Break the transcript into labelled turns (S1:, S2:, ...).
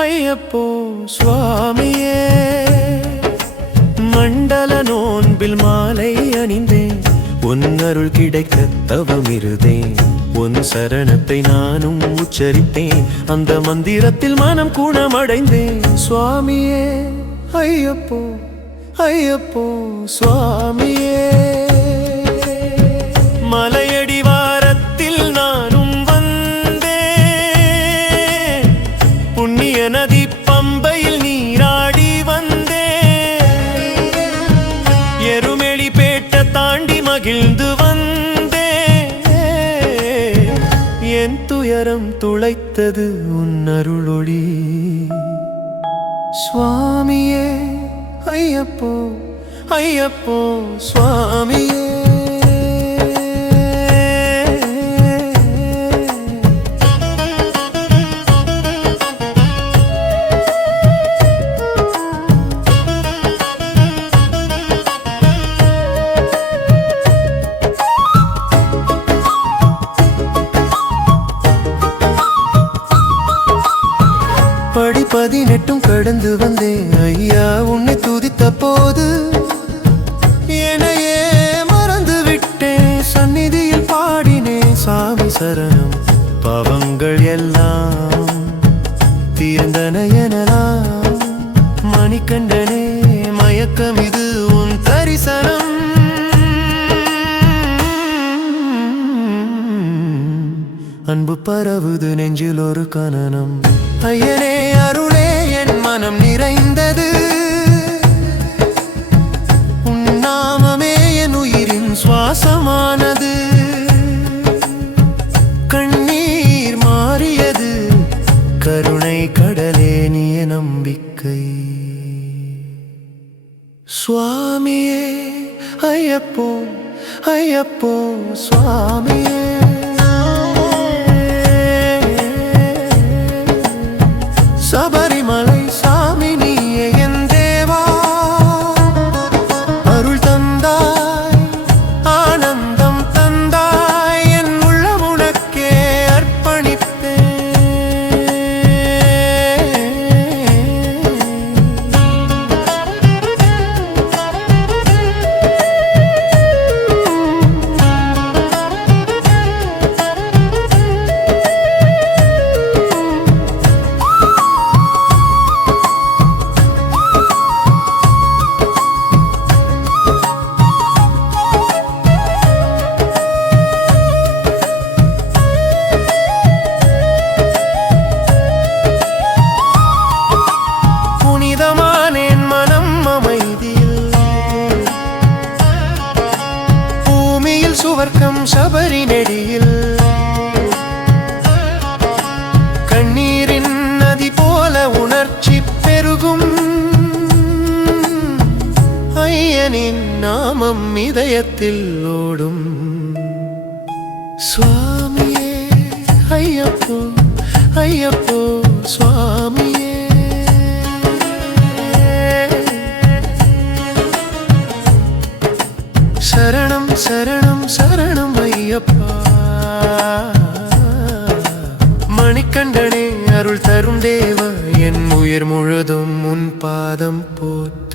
S1: ஐயப்போ சுவாமியே மண்டல நோன்பில் மாலை அணிந்தேன். உன் அருள் கிடைக்க தவம் இருதேன் உன் சரணத்தை நானும் உச்சரித்தேன். அந்த மந்திரத்தில் மனம் குணமடைந்தேன். சுவாமியே ஐயப்போ ஐயப்போ சுவாமியே. என் துயரம் துளைத்தது உன் அருளொளி. சுவாமியே ஐயப்போ ஐயப்போ சுவாமியே. பதினெட்டும் கடந்து வந்தேன். ஐயா உன்னை துதித்த போது என்னையே மறந்து விட்டேன். சந்நிதியில் பாடினேன் சாமி சரணம். பாவங்கள் எல்லாம் தீர்ந்தன எனலாம். மணிக்கண்டனே மயக்கம் இது உன் தரிசனம். அன்பு பரவுது நெஞ்சில் ஒரு கனனம். ஐயனே அருளே என் மனம் நிறைந்தது. உன்னாமமே என் உயிரின் சுவாசமானது. கண்ணீர் மாறியது கருணை கடலே நீய நம்பிக்கை சுவாமியே ஐயப்போ ஐயப்போ சுவாமியே. Somebody. பூமியில் சபரி நெடியில் கண்ணீரின் நதி போல உணர்ச்சி பெருகும். ஐயனின் நாமம் இதயத்தில் ஓடும். சுவாமியே ஐயப்போ ஐயப்போ. தரும் தேவா என் உயிர் முழுதும் உன் பாதம் போற்றி